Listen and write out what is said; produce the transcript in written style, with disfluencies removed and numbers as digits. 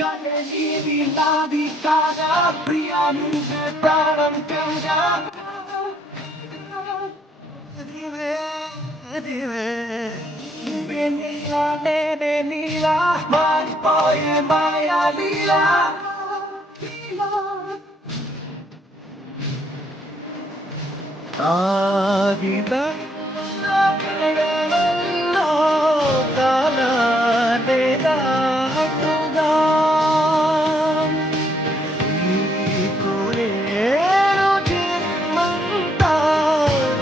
Canelina di Tana, Priami de Taran Kanga. Venila, Nenila, my boy and my Alila. Agita.